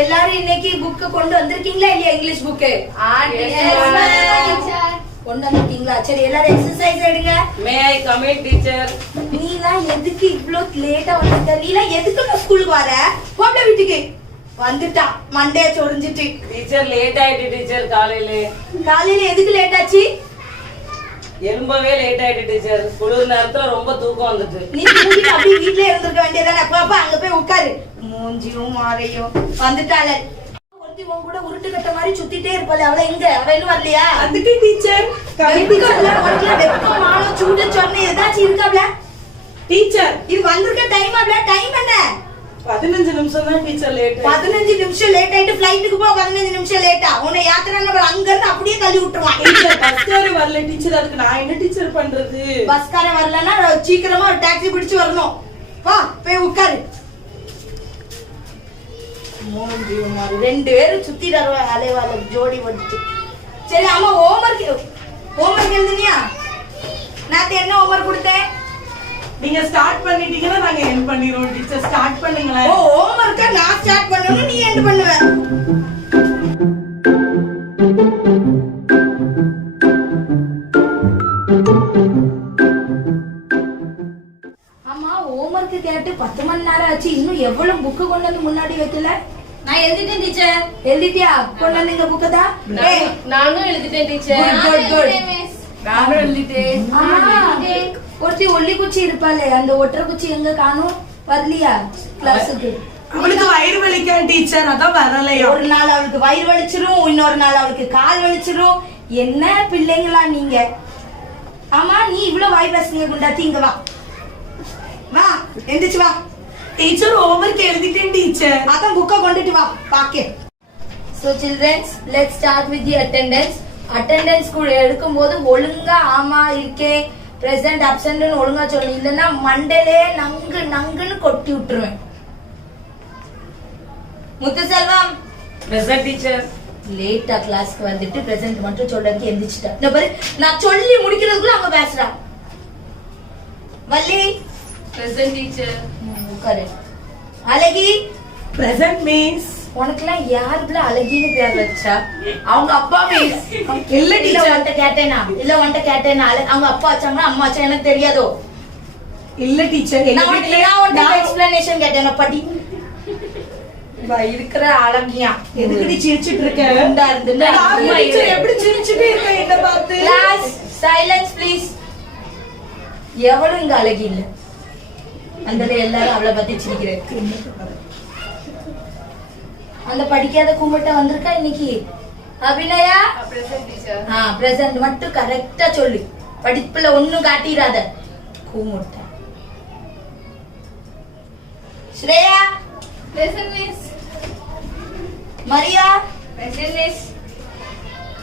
எல்லாரும் இன்னைக்கு புக் கொண்டு வந்திருக்கீங்களா இல்லையா? இங்கிலீஷ் புக் கொண்டு வந்திருக்கீங்களா? சரி, எல்லாரும் எக்ஸசைஸ் எடுங்க. மே ஐ கம் இன் டீச்சர்? நீலாம் எதுக்கு இவ்ளோ லேட்டா வந்திருக்க? நீலாம் எதுக்கு ஸ்கூலுக்கு வர? போட வீட்டுக்கு வந்துட்டா மண்டே சொரிஞ்சிட்டு. டீச்சர் லேட் ஆயிட்டு டீச்சர். காலையில எதுக்கு லேட் ஆச்சு? எலும்பவே லேட் ஆயிட்டு டீச்சர். குளிர் நேரத்துல ரொம்ப தூக்கம் வந்துட்டு. நீ தூங்கிட்டு அப்படியே வீட்லயே இருந்திருக்க வேண்டியதானே. அப்பா அங்க போய் உட்காரு. மூஞ்சியும் மாறையும் வந்துட்டால. ஒருத்தி உன் கூட உருட்டு கட்ட மாதிரி சுத்திட்டே இருப்பாளே, அவள எங்க? அவ இன்னும் வரலையா? வந்துட்டு டீச்சர். வெப்பம் மானம் சூடு சொன்ன ஏதாச்சும் இருக்காப்ல? டீச்சர் இது வந்திருக்க டைம் ஆப்ல. டைம் என்ன? 15 நிமிஷம் தான் டீச்சர் லேட். 15 நிமிஷம் லேட் ஆயிட்டு ஃளைட்டுக்கு போ. 15 நிமிஷம் லேட்டா உன்னை யாத்திரை அங்க இருந்து அப்படியே தள்ளி விட்டுருவான். டீச்சர் பஸ்காரே வரல டீச்சர். அதுக்கு நான் என்ன டீச்சர் பண்றது? பஸ்காரே வரலன்னா சீக்கிரமா ஒரு டாக்ஸி பிடிச்சு வரணும். வா போய் உட்காரு. ரெண்டு பேரும் சுத்தி அலைவால ஜோடி வந்துச்சு. சரி, அம்மா ஹோம்வொர்க் எழுதுனியா? நான் என்ன ஹோம்வொர்க் கொடுத்தேன்? நீங்க ஸ்டார்ட் பண்ணிட்டீங்கன்னா நாங்க எண்ட் பண்ணிரோம் டீச்சர். ஸ்டார்ட் பண்ணுங்களே. ஓ, ஹோம்வொர்க்க நான் ஸ்டார்ட் பண்ணனும், நீ எண்ட் பண்ணுவ. அம்மா ஹோம்வொர்க் கேட்டு 10 மணி நேரம் ஆச்சு. இன்னும் எவ்வளவு புக் கொண்டு வந்து முன்னாடி வைக்கல? நான் எழுதிட்டேன் டீச்சர். எழுதிட்டியா? கொண்டு வந்து இந்த புக்க தான். நானும் எழுதிட்டேன் டீச்சர். நானும் எழுதிட்டேன். ஒருத்தி ஒல்லி குச்சி இருப்பாளே, அந்த ஒற்றை குச்சி எங்க காணும்? வரலையா கிளாஸுக்கு? அவளுக்கு வயிறு வலிக்க டீச்சர், அதான் வரலையா. ஒரு நாள் அவளுக்கு வயிறு வலிச்சிரும், இன்னொரு நாள் அவளுக்கு கால் வலிச்சிரும். என்ன பிள்ளைங்களா நீங்க? ஆமா, நீ இவ்வளவு வாய் பேசுங்க குண்டாத்தி. இங்க வா வா, எந்திரிச்சு வா. டீச்சர் ஹோம்வொர்க் எழுதிட்டேன் டீச்சர். அதான் புக்க கொண்டுட்டு வா பாக்க. So children, let's start with the attendance. Attendance கூட எடுக்கும்போது ஒழுங்கா ஆமா இருக்கே present absent னு ஒழுங்கா சொல்லணும். இல்லனா மண்டலே நங்குன்னு கொட்டி விட்டுருவேன். Muthuselvam present teacher. லேட்டா கிளாஸ்க்கு வந்துட்டு பிரசன்ட் மட்டும் சொல்றதுக்கு எந்திரிச்சிட்டா. இந்த பாரு, நான் சொல்லி முடிக்கிறதுக்குள்ள அவங்க பேசுறா. Valli present teacher. உட்காரு. அழகி பிரசன்ட் மீன்ஸ் உனக்குலாம் யாருக்குள்ள அழகின்னு பேர் வச்சா? அவங்க அப்பா மீன்ஸ் இல்ல டீச்சர். உன்கிட்ட கேட்டேனா? இல்ல உன்கிட்ட கேட்டேனா? அவங்க அப்பா வச்சாங்களா அம்மா வச்சா எனக்கு தெரியாதோ? இல்ல டீச்சர். நான் உன்கிட்ட எக்ஸ்பிளனேஷன் கேட்டேனா? படி. இருக்கிற அழகியா எதுக்கு சிரிச்சிட்டு இருக்க? குண்டா இருந்துட்டு டீச்சர் எப்படி சிரிச்சிட்டே இருக்க என்ன பார்த்து? Class silence please. எவளும் இங்க அழகி இல்ல. அந்த எல்லாரும் அவளை பத்தி சிரிக்கிறேன். அந்த படிக்காத கூமட்ட வந்திருக்கா இன்னைக்கு? Abhinaya present teacher. பிரசன்ட் மட்டும் கரெக்டா சொல்லு. படிப்புல ஒண்ணும் காட்டிராத. கூமுட்ட. Shreya present miss. Maria present miss.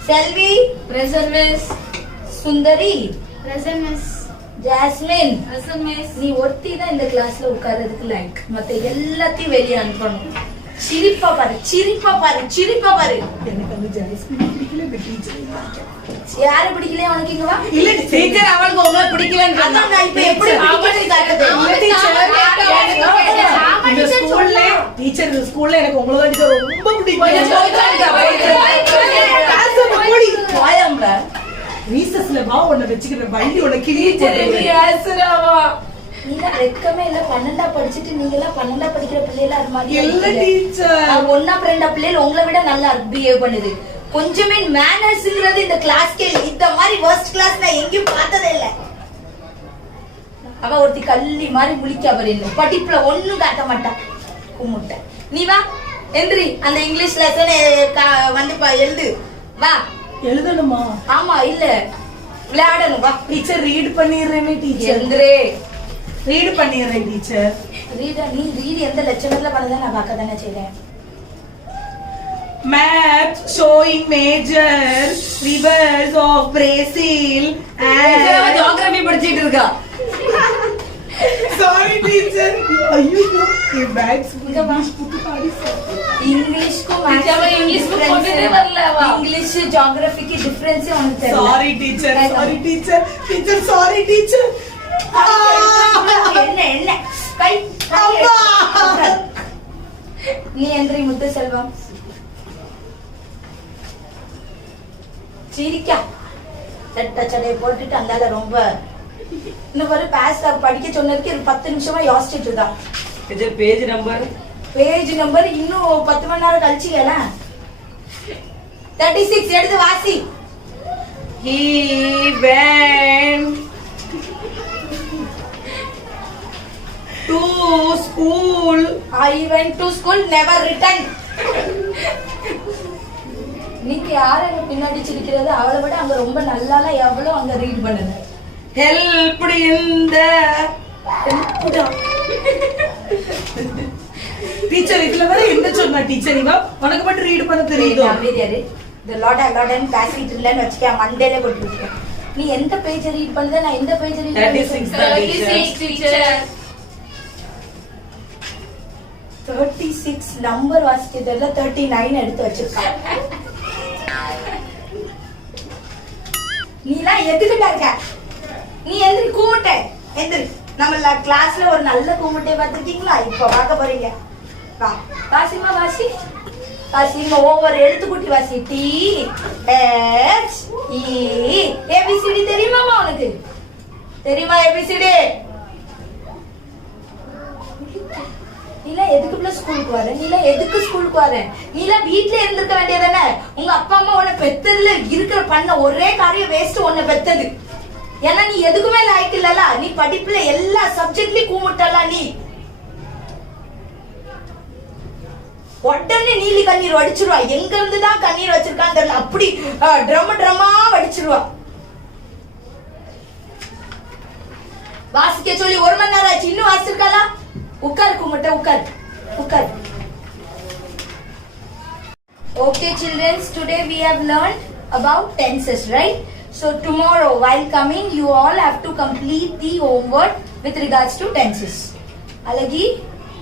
Selvi present miss. Sundari present miss. Jasmine present miss. நீ ஒருத்தி தான் இந்த கிளாஸ்ல உட்கார்றதுக்கு லைக். மத்த எல்லாத்தையும் வெளியே அனுப்பணும். சிரிப்பா பாரு, சிரிப்பா பாரு, சிரிப்பா பாரு. எனக்கு அந்த ஜாஸ்மின் பிடிக்கல டீச்சர். யாரு பிடிக்கல உனக்கு? இங்க வா. இல்ல டீச்சர், அவளுக்கு உங்களை பிடிக்கலன்னு அதான் நான் இப்ப எப்படி பிடிக்கலன்னு காட்டுது. இல்ல டீச்சர். இந்த ஸ்கூல்ல டீச்சர், இந்த ஸ்கூல்ல எனக்கு உங்களை தான் டீச்சர் ரொம்ப பிடிக்கும். வாயம்ல ரீசஸ்ல வா, உன்னை வெச்சுக்கிற வண்டி உன்னை கிளி ஆசராவா. நீங்க வெக்கமே இல்ல. 12ஆ படிச்சிட்டு நீங்க எல்லாம் 12ஆ படிக்கிற பிள்ளைல அது மாதிரி இல்ல டீச்சர். 1ஆ 2ஆ பிள்ளைல உங்களை விட நல்லா பிஹேவ் பண்ணுது. கொஞ்சமே மேனர்ஸ்ங்கிறது இந்த கிளாஸ்க்கே இந்த மாதிரி வர்ஸ்ட் கிளாஸ் நான் எங்கேயும் பார்த்ததே இல்ல. அவ ஒருத்தி கள்ளி மாதிரி முழிக்க வரல. படிப்புல ஒண்ணும் காட்ட மாட்டா. குமுட்ட. நீ வா எந்திரி. அந்த இங்கிலீஷ் லெசன் வந்து எழுது. வா. எழுதணுமா? ஆமா, இல்ல விளையாடணும். வா. டீச்சர் ரீட் பண்ணிடுறேனே டீச்சர். எந்திரே. ரீட் பண்ணிடுறேன் டீச்சர். நீ ரீட் எந்த லட்சணத்துல பண்ணதா நான் பார்க்க தானே செய்றேன். Maps showing major rivers of Brazil and geography படிச்சிட்டு இருக்கா. sorry teacher. ஐயோ ये bags இங்கிலீஷ் இங்கிலீஷ் போட்டுட்டே வரலவா? இங்கிலீஷ் ஜியோகிராஃபிக்கு டிஃபரன்ஸ் உனக்கு தெரியல. sorry teacher. sorry teacher. teacher sorry teacher. என்ன கை அம்மா. நீ எந்திரி முத்து செல்வம். சிரிக்கா ரெட்ட சடையை போட்டுட்டு அந்தால ரொம்ப இன்னும் ஒரு பேச படிக்க சொன்னதுக்கு 10 நிமிஷமா யோசிச்சுட்டு இருந்தான். டீச்சர் பேஜ் நம்பர் இன்னும் 10 மணி நேரம் கழிச்சிக்கல. 36 எடுத்து வாசி. He went to school. I went to school, never returned. நீங்க யார பின்னாடி சிரிக்கிறது? அவளை விட அங்க ரொம்ப நல்லாலாம் எவ்வளவு அங்க ரீட் பண்ணுது. Helped in the டீச்சர் இதுல வேற என்ன சொன்னா டீச்சர் இவ உனக்கு மட்டும் ரீட் பண்ண தெரியுதோ? அமைதியாரு. இந்த லோடன் பேசிட்டு இல்லன்னு வச்சுக்க மண்டேல கொண்டு விட்டுருக்க. நீ எந்த பேஜ் ரீட் பண்ணுத? நான் எந்த பேஜ் ரீட் 36 teacher. 36 நம்பர் வாசிச்சதுல 39 எடுத்து வச்சிருக்கான். நீலாம் எதுக்குடா இருக்க? நீ எந்திரி கூமுட்டை எந்திரி. நம்ம கிளாஸ்ல ஒரு நல்ல கூமுட்டையை பார்த்துருக்கீங்களா? இப்ப பார்க்க போறீங்க. வா வாசிமா வாசி. வாசிமா ஒவ்வொரு எழுத்து கூட்டி வாசி. டி எச் இ ஏபிசிடி தெரியுமாமா உனக்கு? தெரியுமா ஏபிசிடி? நீலா எதுக்குள்ள ஸ்கூலுக்கு வர? நீலா எதுக்கு ஸ்கூலுக்கு வர? நீலா வீட்ல இருந்திருக்க வேண்டியதானே? உங்க அப்பா அம்மா உன்னை பெத்ததுல இருக்கிற பண்ண ஒரே காரியம் வேஸ்ட் உன்னை பெத்தது. ஏன்னா நீ எதுக்குமே லாய்க்கு இல்லல. நீ படிப்புல எல்லா சப்ஜெக்ட்லயும் கூமுட்டலாம். நீ உடனே நீலி கண்ணீர் வடிச்சிருவா. எங்க இருந்துதான் கண்ணீர் வச்சிருக்கான்னு தெரியல. அப்படி ட்ரம்மா வடிச்சிருவா. வாசிக்க சொல்லி 1 மணி நேரம் ஆச்சு. இன்னும் வாசிச்சிருக்காளா? உட்கார் கும்பிட்ட உட்கார். Okay children, today we have learned about tenses, right? So tomorrow while coming you all have to complete the homework with regards to tenses. Alagi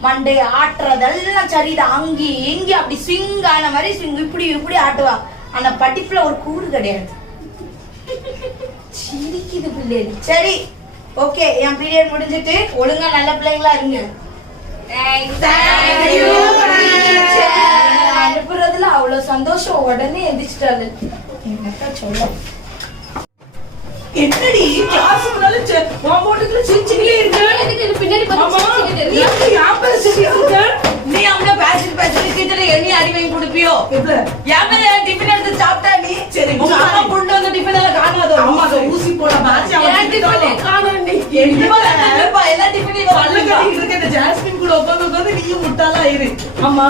Monday ஆட்றதெல்லாம் சரிதான். அங்கி எங்கி அப்படி ஸ்விங் ஆன மாதிரி ஸ்விங் இப்படி ஆட்டுவா. ஆனா படிப்புல ஒரு கூறு கிடையாது. சிரிக்குது பிள்ளைகள். சரி ஓகே, என் பீரியட் முடிஞ்சிட்டு ஒழுங்கா நல்ல பிள்ளைங்களா இருங்க. அனுப்புறதுல அவ்வளவு சந்தோஷம். உடனே எந்திரிச்சிட்டாரு. என்னக்கா சொல்ல என்னடி கிளாஸ் முன்னால மாமோட்டுக்குள்ள சிரிச்சிட்டே இருக்க? எனக்கு இது பின்னாடி பார்த்து சிரிச்சிட்டே நீ இருக்கு. யாப்ப சிரிச்சிட்டு இருக்க? நீ அவங்க பேசிட்டு டீச்சர் என்ன அடி வாங்கி கொடுப்பியோ? எப்பல யாமல டிஃபன் எடுத்து சாப்பிட்டா நீ? சரி உங்க அம்மா கொண்டு வந்த டிஃபன் எல்லாம் காணாதோ? அம்மா அத ஊசி போட பாச்சி அவன் டிஃபன் காணோண்டி. என்னப்பா எல்லா டிஃபனையும் பல்ல கட்டிட்டு இருக்க இந்த ஜாஸ்மின் கூட உட்கார்ந்து நீ முட்டாளா இரு. அம்மா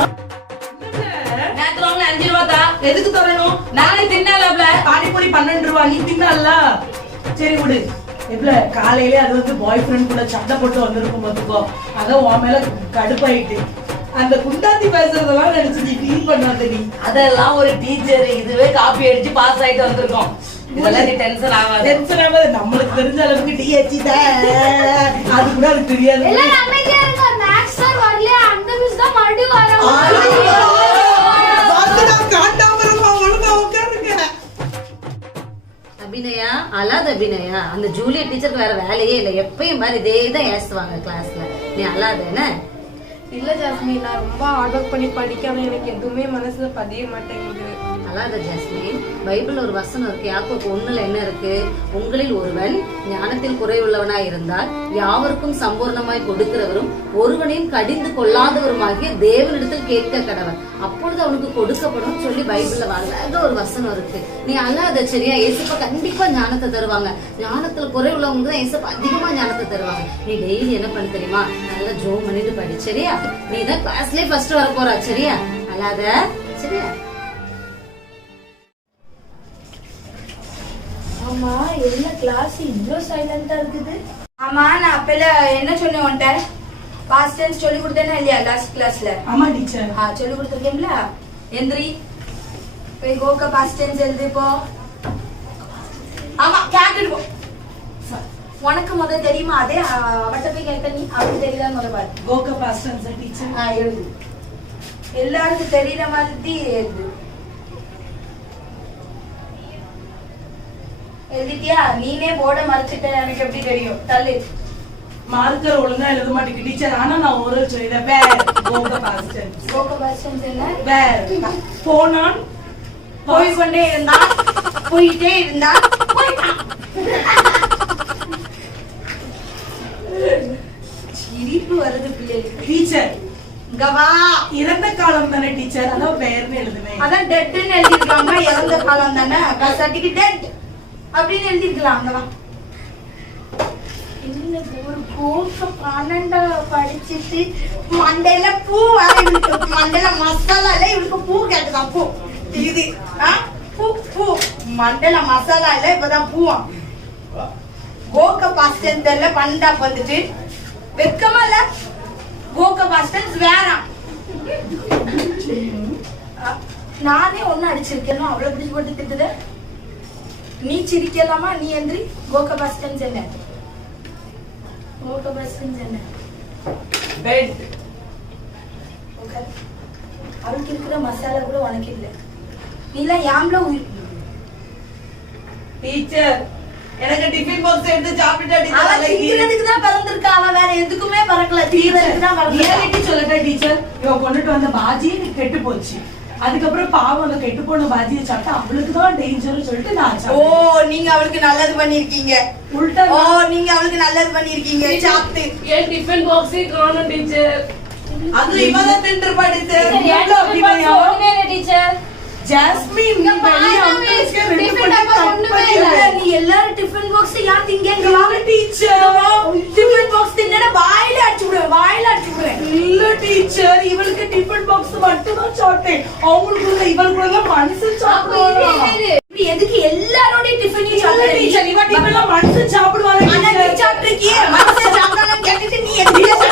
நேத்து வாங்கின 5 ரூபா தா. எதுக்கு தரணும்? நானே தின்னாலப்ல. பானிபூரி 12 ரூபா நீ தின்னல்ல. சரி விடு. எப்பல காலையிலே அது வந்து பாய் ஃப்ரெண்ட் கூட சண்டை போட்டு வந்திருக்கும் பாத்துக்கோ. அதான் உன் மேல கடுப்பாயிட்டு அந்த குண்டாத்தி பேசுறதெல்லாம் நினைச்சு நீ ஃபீல் பண்ணாத. நீ அதெல்லாம் ஒரு டீச்சர். இதுவே காப்பி அடிச்சு பாஸ் ஆயிட்டு வந்திருக்கோம். இதெல்லாம் நீ டென்ஷன் ஆகாத. டென்ஷன் ஆகாத. நம்மளுக்கு தெரிஞ்ச அளவுக்கு டீ அடிச்சுட்ட அது கூட அதுக்கு தெரியாது. எல்லாம் அமைதியா இருங்க. மேக்ஸ் சார் வரல. அந்த மிஸ் தான் மறுபடியும் வராங்க. அபிநயா அழாத அபிநயா. அந்த ஜூலியட் டீச்சருக்கு வேற வேலையே இல்லை. எப்பயும் மாதிரி இதே தான் ஏசுவாங்க கிளாஸ்ல. நீ அழாத என்ன? இல்ல ஜாஸ்மின், நான் ரொம்ப ஹார்ட் ஒர்க் பண்ணி படிக்காம எனக்கு எதுவுமே மனசுல பதிய மாட்டேங்குது. அழாத ஜாஸ்மின். பைபிள் ஒரு வசனம் இருக்கு. யாக்கோபு 1:1 என்ன இருக்கு? உங்களில் ஒருவன் ஞானத்தில் குறைவுள்ளவனாய் இருந்தால் யாவருக்கும் சம்பூர்ணமாய் கொடுக்கிறவரும் ஒருவனையும் கடிந்து கொள்ளாதவருமாகிய தேவனிடத்தில் கேட்க கடவன், அப்பொழுது அவனுக்கு கொடுக்கப்படும் சொல்லி பைபிள்ல அழகாக ஒரு வசனம் இருக்கு. நீ அழாத சரியா? ஏசப்பா கண்டிப்பா ஞானத்தை தருவாங்க. ஞானத்துல குறைவுள்ளவங்க தான் ஏசப்பா அதிகமா ஞானத்தை தருவாங்க. நீ டெய்லி என்ன பண்ண தெரியுமா? நல்லா ஜோம் பண்ணிட்டு படி சரியா? நீ தான் கிளாஸ்லயே ஃபர்ஸ்ட் வர போறா சரியா? அழாத சரியா? ஆமா என்ன கிளாஸ் இவ்ளோ சைலண்டா இருக்குது? ஆமா நான் அப்பல என்ன சொன்னேன் உன்கிட்ட? பாஸ்ட் டென்ஸ் சொல்லி கொடுத்தேனா இல்லையா லாஸ்ட் கிளாஸ்ல? ஆமா டீச்சர். சொல்லி கொடுத்திருக்கேன்ல. எந்திரி போய் கோக பாஸ்ட் டென்ஸ் எழுது போ. ஆமா கேட்டுட்டு போ. உனக்கு முத தெரியுமா? அதே அவட்ட போய் கேட்க. நீ அவளுக்கு தெரியல முத பாரு. கோக பாஸ்ட் டென்ஸ் டீச்சர். எழுது. எல்லாருக்கும் தெரியற மாதிரி எழுது. எழுதிட்டியா? நீனே போர்ட மறைச்சிட்ட. எனக்கு எப்படி தெரியும்? தள்ளு. மார்க்கர் ஒழுங்கா எழுத மாட்டேங்குது டீச்சர். ஆனா நான் ஒரு சொல்லிடுறேன். வேர் போக பாஸ்ட் டென்ஸ். போக பர்சன்ஸ் என்ன? வேர் போனான் போய் கொண்டே இருந்தா, போயிட்டே இருந்தா, போயிட்டான். சிரிப்பு வருது பிள்ளைகளுக்கு. டீச்சர் இங்க வா. இறந்த காலம் தானே டீச்சர், அதான் வேர்னு எழுதுனேன். அதான் டெட்னு எழுதிருக்காங்க. இறந்த காலம் தானே, கசாட்டிக்கு டெட் அப்படின்னு எழுதிருக்கலாம். அங்க வா. இல்ல, ஒரு கோர்ஸ் 12 படிச்சுட்டு மண்டையில பூ வேற இருக்கு. மண்டையில மசாலால இவளுக்கு பூ கேட்டுதான். பூ இது பூ பூ மண்டையில மசாலா இல்ல, இப்பதான் பூவா. கோக்க பாஸ்டன் தெரியல, பண்டா வந்துட்டு வெக்கமா இல்ல. கோக்க பாஸ்டன்ஸ் வேற. நானே ஒண்ணு அடிச்சிருக்கேன், அவ்வளவு பிடிச்சு போட்டு திட்டுது. நீ சிரிக்கலாமா? நீ எந்திரி. கோக்க பாஸ்டன்ஸ் என்ன? கோக்க பாஸ்டன்ஸ் என்ன? பெட். அவளுக்கு இருக்கிற மசாலா கூட உனக்கு இல்ல. நீலாம் யாம்ல உயிர். டீச்சர் எனக்கு டிஃபன் பாக்ஸ் எடுத்து சாப்பிட்டா அவ டீச்சர். திங்கிறதுக்கு தான் பிறந்திருக்கா. அவ வேற எதுக்குமே பிறக்கல, திங்கிறதுக்கு தான் பிறந்திருக்கா. ரியாலிட்டி சொல்லட்டா டீச்சர், இவ கொண்டுட்டு வந்த பாஜி கெட்டு போச்சு. அதுக்கப்புறம் பாவம் அந்த கெட்டு போன பாஜியை சாப்பிட்டா அவளுக்கு தான் டேஞ்சர்னு சொல்லிட்டு நான் ஓ, சாப்பிட்டேன். நீங்க அவளுக்கு நல்லது பண்ணிருக்கீங்க. உல்டா ஓ, நீங்க அவளுக்கு நல்லது பண்ணிருக்கீங்க. சாப்பிட்டு ஏன் டிஃபன் பாக்ஸே காணோம் டீச்சர்? அது இவதான் தின்றுப்பா டீச்சர். டீச்சர் ஜாஸ்மின் நீ வெளிய அங்கிள்ஸ்க்கு ரெண்டு டிஃபன் டப்பா ஒண்ணுமே இல்ல. நீ எல்லாரும் டிஃபன் பாக்ஸ் யார் திங்கங்க? இல்ல டீச்சர். டிஃபன் பாக்ஸ் தின்னா வாயில அடிச்சு விடுவேன், வாயில அடிச்சு விடுவேன். இல்ல டீச்சர், இவளுக்கு டிஃபன் பாக்ஸ் மட்டும் தான் சாப்பிட்டேன். அவங்களுக்கு இவளுக்குள்ள மனசு சாப்பிடுவாங்க. இப்படி எதுக்கு எல்லாரோட டிஃபனையும் இல்ல சாப்பிடுற? டீச்சர், இவ டிஃபன்ல மனசு சாப்பிடுவாங்க ஆனா நீ டீச்சர். சாப்பிட்டிருக்கியே, மனசே சாப்பிடலாம்னு கேட்டுட்டு நீ எதுக்கு?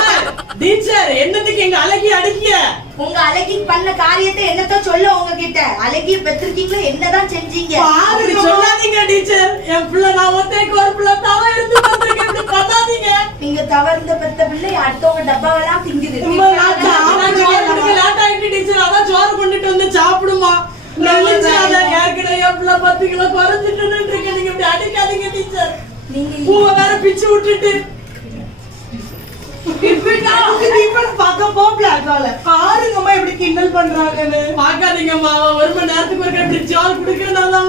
டீச்சர் என்னத்துக்கு எங்க அழகி அடிக்கிய? உங்க அழகி பண்ண காரியத்தை என்னத்த சொல்ல உங்ககிட்ட? அழகி பெற்றிருக்கீங்களோ, என்னதான் செஞ்சீங்க? அப்படி சொல்லாதீங்க டீச்சர். என் பிள்ளை நான் ஒத்தைக்கு ஒரு பிள்ளை தவறு எடுத்து வந்திருக்கேன். இப்படி பண்ணாதீங்க. நீங்க தவறுந்த பெத்த பிள்ளை அடுத்தவங்க டப்பாவெல்லாம் திங்குது. லேட் ஆயிட்டு டீச்சர், அதான் சோறு கொண்டுட்டு வந்து சாப்பிடுமா. ஏற்கனவே என் பிள்ளை 10 கிலோ குறைஞ்சிட்டு இருக்கேன். நீங்க இப்படி அடிக்காதீங்க டீச்சர். நீங்க பூவை வேற பிச்சு விட்டுட்டு பாருங்கம்மா எப்படி கிண்டல் பண்றாங்கன்னு. பாக்காதீங்கம்மா, 1 மணி நேரத்துக்கு ஒரு இப்படி சோறு குடுக்கறதால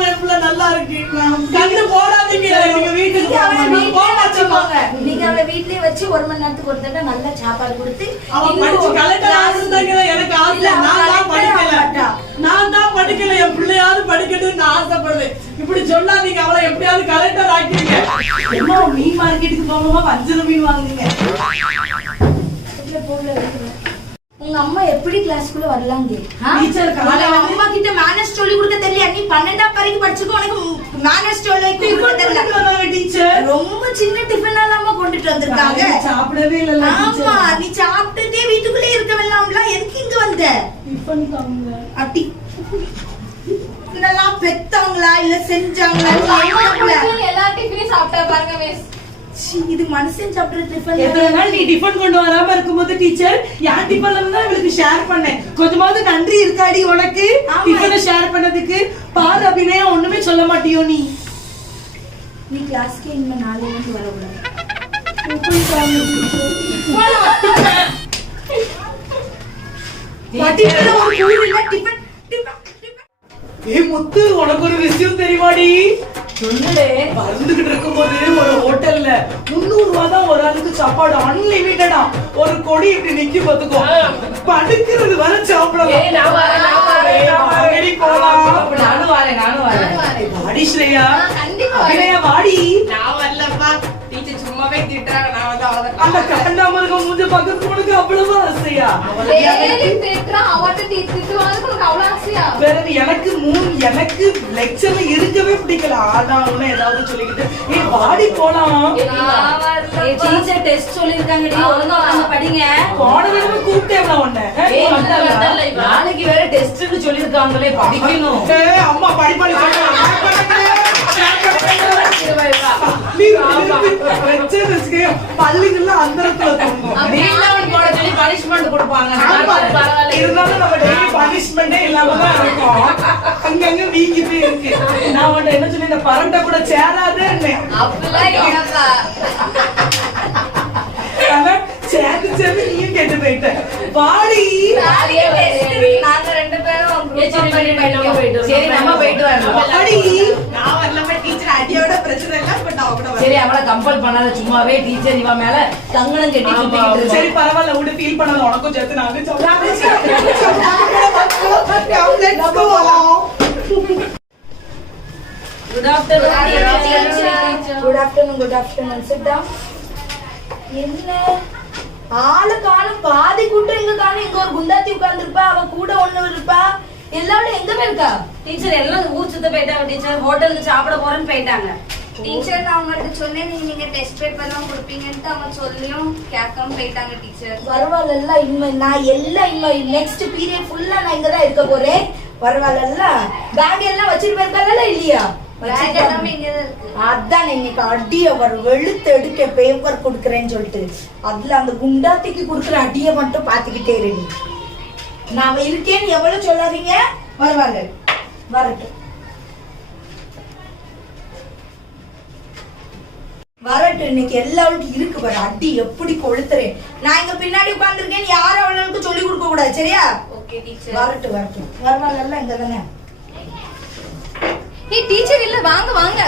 நல்லா இருக்கு. கண்டு போடாதீங்க. நீங்க வீட்டுக்கு நீங்க அவளை வீட்லயே வச்சு 1 மணி நேரத்துக்கு ஒரு தடவை நல்லா சாப்பாடு கொடுத்து கலெக்டர் ஆகுறதாங்க எனக்கு ஆசை. நான் தான் படிக்கல, என் பிள்ளையாவது படிக்கணும்னு ஆசைப்படுவேன். இப்படி சொல்லாதீங்க. அவளை எப்படியாவது கலெக்டர் ஆக்கிடுங்க. என்ன மீன் மார்க்கெட்டுக்கு போகணுமா, வஞ்சர மீன் வாங்குறீங்க? உங்க அம்மா எப்படி கிளாஸ்க்குள்ள வரலாங்க? டீச்சர் காலையில அம்மா கிட்ட மேனேஜ் சொல்லி கொடுக்க தெரியல. நீ 12ஆம் வரைக்கும் படிச்சுக்கோ, உனக்கு மேனேஜ் சொல்லி கொடுக்க தெரியல. டீச்சர் ரொம்ப சின்ன டிஃபன் அம்மா கொண்டுட்டு வந்திருக்காங்க. சாப்பிடவே இல்ல. ஆமா, நீ சாப்பிட்டுட்டே வீட்டுக்குள்ளே இருக்க வேண்டாம்ல. எதுக்கு இங்க வந்த? டிஃபன் தாங்க. அட்டி இதெல்லாம் பெத்தவங்களா இல்ல செஞ்சாங்களா? எல்லா டிஃபனையும் சாப்பிட்டா பாருங்க மிஸ். இது மனுஷன் சாப்பிடுற டிஃபன். எத்தனை நாள் நீ டிஃபன் கொண்டு வராம இருக்கும்போது டீச்சர் என் டிஃபன்ல இருந்து இவளுக்கு ஷேர் பண்ணேன். கொஞ்சமாவது நன்றி இருக்காடி உனக்கு டிஃபனை ஷேர் பண்ணதுக்கு? பாரு அபிநயம், ஒண்ணுமே சொல்ல மாட்டியோ நீ? நீ கிளாஸ்க்கு இனிமே நாளைல இருந்து வரக்கூடாது. ஏய் முத்து, உனக்கு ஒரு விஷயம் தெரியுமாடி? சொல்லுடே. வந்துகிட்டு இருக்கும்போது ஒரு ஹோட்டல்ல 300 ரூபாய் தான் ஒரு ஆளுக்கு சாப்பாடு, அன்லிமிட்டடா. ஒரு கொடி இப்படி நிக்கி பாத்துக்கோ, படுக்கிறது வர சாப்பிடலாம். ஏய், நான் வரேன், நான் வரேன், நான் வரேன். வாடி போலாம். நானும் வரேன். வாடி ஸ்ரேயா. கண்டிப்பா அபிநயா வாடி. நான் வரலப்பா. டீச்சர் சும்மாவே திட்டுறாங்க. நான் வந்து அவ்வளவுதான். அந்த கண்டாமருக மூஞ்ச பக்கத்து உனக்கு அவ்வளவு ஆசையா? டெய்லி திட்டுறா. அவட்ட திட்டுவாங்க. உனக்கு அவ்வளவு ஆசையா? வேற எனக்கு லெக்சர்ல இருக்கவே பிடிக்கல. ஆனா உன்ன ஏதாவது சொல்லிக்கிட்டு ஏய் வாடி போலாம். டீச்சர் டெஸ்ட் சொல்லிருக்காங்கடி, ஒழுங்கா வந்து படிங்க. போன தடவை கூப்பிட்டேன்ல உன்னை. ஏய், நாளைக்கு வேற டெஸ்ட்னு சொல்லிருக்காங்களே, படிக்கணும். ஏய் அம்மா படிப்பாளி பள்ளிகள்ல அந்தரத்துல வீட்ல போட சொல்லி பனிஷ்மெண்ட் கொடுப்பாங்க. இருந்தாலும் நம்ம டெய்லி பனிஷ்மெண்டே இல்லாம தான் இருக்கோம். அங்கங்க வீங்கிட்டே இருக்கு. நான் உன்னை என்ன சொல்லி இந்த பரண்டை கூட சேராதுன்னு. அப்படிலாம் இல்லப்பா. கேட்டு போயிட்டேன். பாடி நாங்க 2 பேரும் சரி நம்ம போயிட்டு வரலாம். பாடி. நான் வரலமா டீச்சர் அடியோட பிரச்சனை இல்ல பட் அவ கூட சரி அவளை கம்பல் பண்ணாத, சும்மாவே டீச்சர் இவ மேல கங்கணம் கட்டி சுத்திக்கிட்டு இருக்கா. சரி பரவாயில்ல, விடு, ஃபீல் பண்ணாத, உனக்கும் சேர்த்து நாங்க சொல்றோம். Good afternoon. Good afternoon sit down. என்ன ஆளு காணும், பாதி கூட்டம் இங்க காணும். இங்க ஒரு குண்டாத்தி உட்கார்ந்துருப்பா, அவ கூட ஒண்ணு இருப்பா. எல்லாரும் எங்க இருக்கா? டீச்சர் எல்லாம் ஊர் சுத்த போயிட்டாங்க டீச்சர், ஹோட்டலுக்கு சாப்பிட போறேன்னு போயிட்டாங்க. டீச்சர் நான் அவங்கள்ட்ட சொன்னேன் நீங்க டெஸ்ட் பேப்பர்லாம் கொடுப்பீங்கன்ட்டு அவங்க சொல்லியும் கேட்காம போயிட்டாங்க டீச்சர். பரவாயில்ல, நான் எல்லாம் நெக்ஸ்ட் பீரியட் ஃபுல்லா நான் இங்க தான் இருக்க போறேன். பரவாயில்ல, பேக் எல்லாம் வச்சிட்டு போயிருக்கால இல்லையா? பேக் எல்லாமே இங்க தான் இருக்கு. அதான் இன்னைக்கு அடிய ஒரு வெளுத்து எடுக்க பேப்பர் கொடுக்கறேன்னு சொல்லிட்டு அதுல அந்த குண்டாத்திக்கு கொடுக்குற அடிய மட்டும் பாத்துக்கிட்டே இரு. நான் இருக்கேன்னு எவ்வளவு சொல்லாதீங்க. பரவாயில்ல, வரட்டும் வரட்டும். இன்னைக்கு எல்லாருக்கும் இருக்கு பாரு அடி எப்படி கொளுத்துறேன். நான் இங்க பின்னாடி உட்கார்ந்துருக்கேன், யாரும் அவளுக்கு சொல்லி கொடுக்க கூடாது, சரியா? Okay teacher. வரட்டும் வரட்டும். பரவாயில்ல, இங்க தானே. ஏய் டீச்சர் இல்ல, வாங்க வாங்க.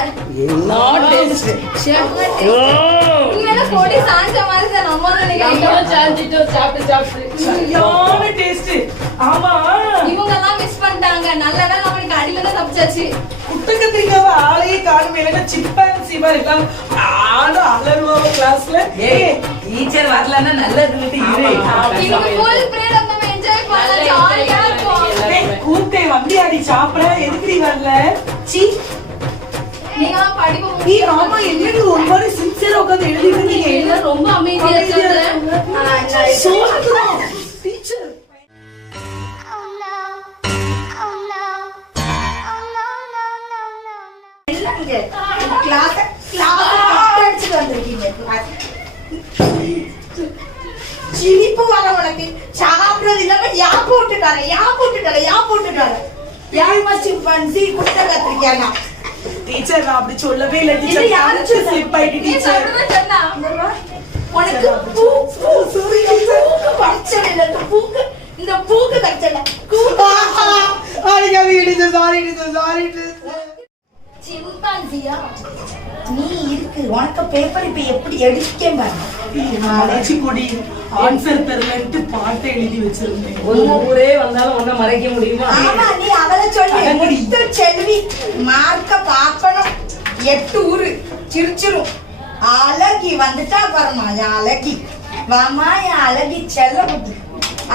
உண்மையில போடி சாஞ்ச மாதிரி தான் நம்ம நினைக்கிறோம். சரியான டேஸ்ட். ஆமா, இவங்க எல்லாம் மிஸ் பண்ணிட்டாங்க. நல்ல வேளை நம்மளுக்கு அடியில தான் தப்பிச்சாச்சு. குட்டக்கத்திரிக்காவ ஆளையே காணும். எனக்கு சிம்பான்சி மாதிரி எல்லாம் ஆளும் அலறுவாங்க கிளாஸ்ல. ஏய் டீச்சர் வரலன்னா நல்லது இரு. இவங்க ஃபுல் பிரேட் நம்ம என்ஜாய் பண்ணலாம், ஜாலியா இருக்கும். கூட்டே வண்டியாடி சாப்பிட எதுக்குடி வரல? சி, நீங்க படிப்பு நீ ஆமா என்னடி ஒரு மாதிரி சின்சியரா உட்கார்ந்து எழுதிட்டு இருக்கீங்க. முடியல, ரொம்ப அமைதியா இருக்காங்க. சோத்துறோம் டீச்சர். சிரிப்பு வர உனக்கு. சாப்பிடுறது இல்லாம யா போட்டுட்டாங்க. யாருமா சிம்பன்சி குட்ட கத்திரிக்காங்க. டீச்சர் நான் அப்படி சொல்லவே இல்ல இது டீச்சர். யாரு யாரு ஸ்லிப் ஆயிட்டு டீச்சர். உனக்கு பூக்கு பறிச்சல, பூக்கு இந்த பூக்கு கடிச்சல. சிம்பான்சியா நீ இருக்கு. உனக்கு பேப்பர் இப்ப எப்படி எடுக்கேன் பாரு. கொடி ஆன்சர் தெரியலன்ட்டு பாட்டை எழுதி வச்சிருந்தேன். ஒண்ணு ஊரே வந்தாலும் ஒண்ணு மறைக்க முடியுமா? ஆமா, நீ அவளை சொல்லு. முத்து செல்வி மார்க்க பாக்கணும். 8 ஊரு சிரிச்சிரும். அழகி வந்துட்டா பாருமா, அழகி வாமா, என் அழகி செல்ல புத்து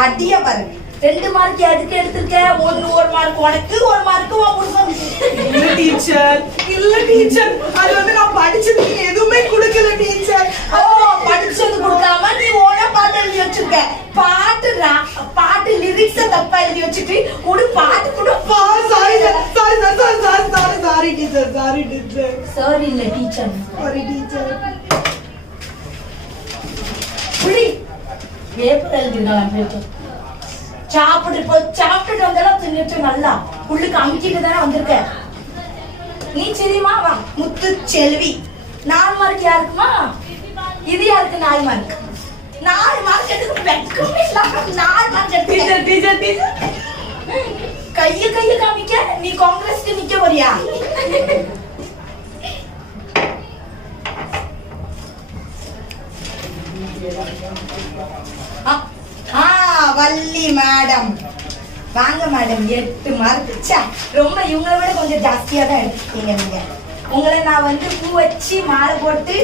அடிய பாருங்க. 2 மார்க் எதுக்கு எடுத்திருக்க? 1 மார்க் உனக்கு, 1 மார்க் உன் புருஷன். இல்ல டீச்சர், இல்ல டீச்சர், அது வந்து நான் படிச்சது எதுவுமே கொடுக்கல டீச்சர். ஓ, படிச்சது கொடுக்காம நீ ஓன பாட்டு எழுதி வச்சிருக்க. பாட்டு லிரிக்ஸ தப்பா எழுதி வச்சுட்டு ஒரு பாட்டு கூட. Sorry teacher, sorry teacher, sorry இல்ல டீச்சர், சாரி டீச்சர். புடி பேப்பர் எழுதிருக்கலாம். பேப்பர் சாப்பிட்டுட்டு வந்தாலும் தின்னுட்டு நல்லா உள்ளுக்கு அமுக்கிட்டு தானே வந்திருக்க. நீ சரிமா வா. முத்து செல்வி 4 மார்க் யாருக்குமா? இது யாருக்கு 4 மார்க்? 4 மார்க் எடுத்து வெக்கமே இல்லாம 4 மார்க் எடுத்து டீச்சர் டீச்சர் கைய காமிக்க. நீ காங்கிரஸ்க்கு நிக்க போறியா? வள்ளி மேடம் வாங்க மேடம். 8 மார்க். ரொம்ப இவங்களை விட கொஞ்சம் ஜாஸ்தியா தான் எடுத்துக்கீங்க நீங்க. உங்களை நான் வந்து பூ வச்சு மாலை போட்டு